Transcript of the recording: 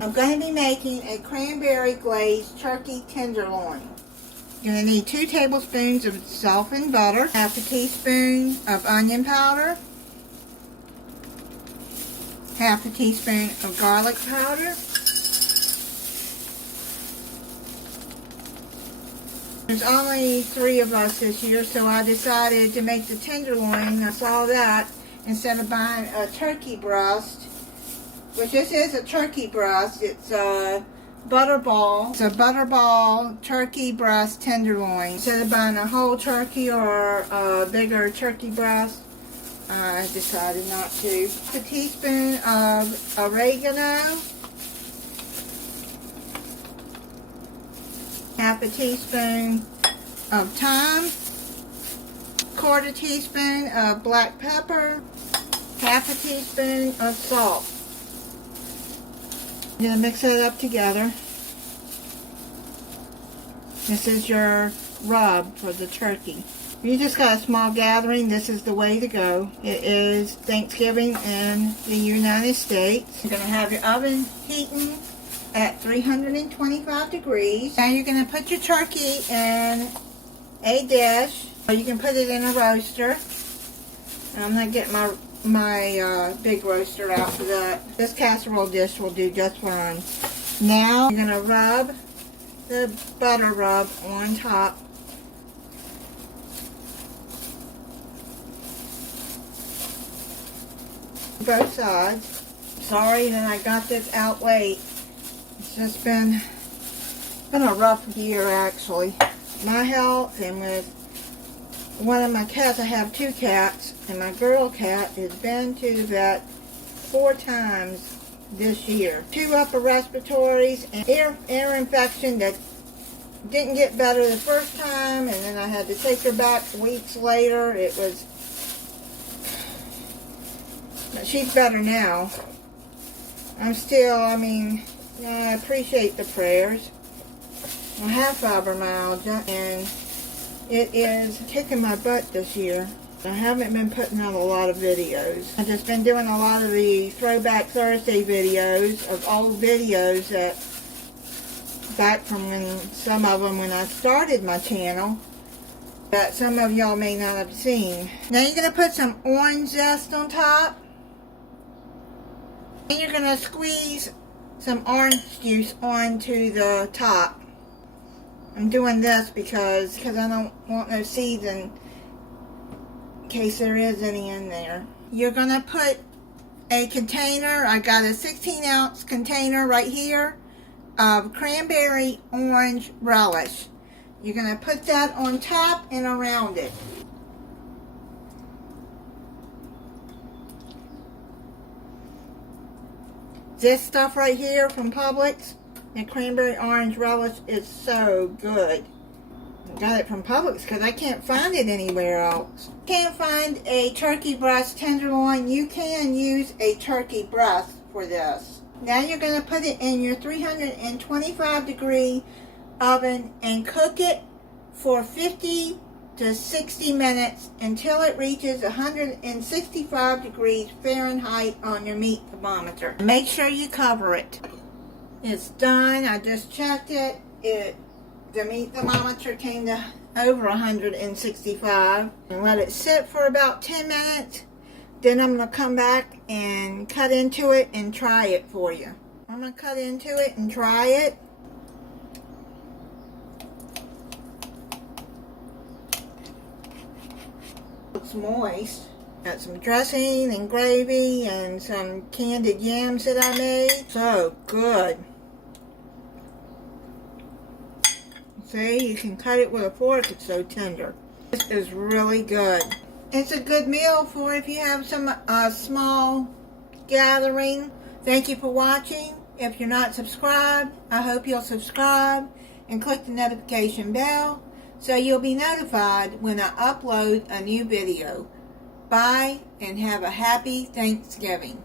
I'm going to be making a cranberry glazed turkey tenderloin. You're going to need 2 tablespoons of softened butter, half a teaspoon of onion powder, half a teaspoon of garlic powder. There's only 3 of us this year, so I decided to make the tenderloin. I saw that instead of buying a turkey breast, which this is a turkey breast. It's a butterball. It's a butterball turkey breast tenderloin. Instead of buying a whole turkey or a bigger turkey breast, I decided not to. A teaspoon of oregano, half a teaspoon of thyme, 1/4 teaspoon of black pepper, half a teaspoon of salt. I'm going to mix it up together. This is your rub for the turkey. If you just got a small gathering, this is the way to go. It is Thanksgiving in the United States. You're going to have your oven heating at 325 degrees. Now you're going to put your turkey in a dish, or you can put it in a roaster. I'm going to get my big roaster out for that. This casserole dish will do just fine. Now you're going to rub the butter rub on top. Both sides. Sorry that I got this out late. It's just been a rough year, actually. My health, and with one of my cats, I have 2 cats, and my girl cat has been to the vet 4 times this year. 2 upper respiratories and ear infection that didn't get better the first time, and then I had to take her back weeks later. But she's better now. I'm still, I appreciate the prayers. I have fibromyalgia, and it is kicking my butt this year. I haven't been putting out a lot of videos. I've just been doing a lot of the Throwback Thursday videos of old videos that back from some of them when I started my channel that some of y'all may not have seen. Now you're going to put some orange zest on top. And you're going to squeeze some orange juice onto the top. I'm doing this because I don't want no seeds in case there is any in there. You're going to put a container. I got a 16-ounce container right here of cranberry orange relish. You're going to put that on top and around it. This stuff right here from Publix, the cranberry orange relish, is so good. I got it from Publix because I can't find it anywhere else. Can't find a turkey breast tenderloin. You can use a turkey breast for this. Now you're going to put it in your 325 degree oven and cook it for 50 to 60 minutes until it reaches 165 degrees Fahrenheit on your meat thermometer. Make sure you cover it. It's done. I just checked it. The meat thermometer came to over 165. And let it sit for about 10 minutes. Then I'm going to come back and cut into it and try it for you. I'm going to cut into it and try it. Looks moist. Got some dressing and gravy and some candied yams that I made. So good. See, you can cut it with a fork. It's so tender. This is really good. It's a good meal for if you have some small gathering. Thank you for watching. If you're not subscribed, I hope you'll subscribe and click the notification bell so you'll be notified when I upload a new video. Bye, and have a happy Thanksgiving.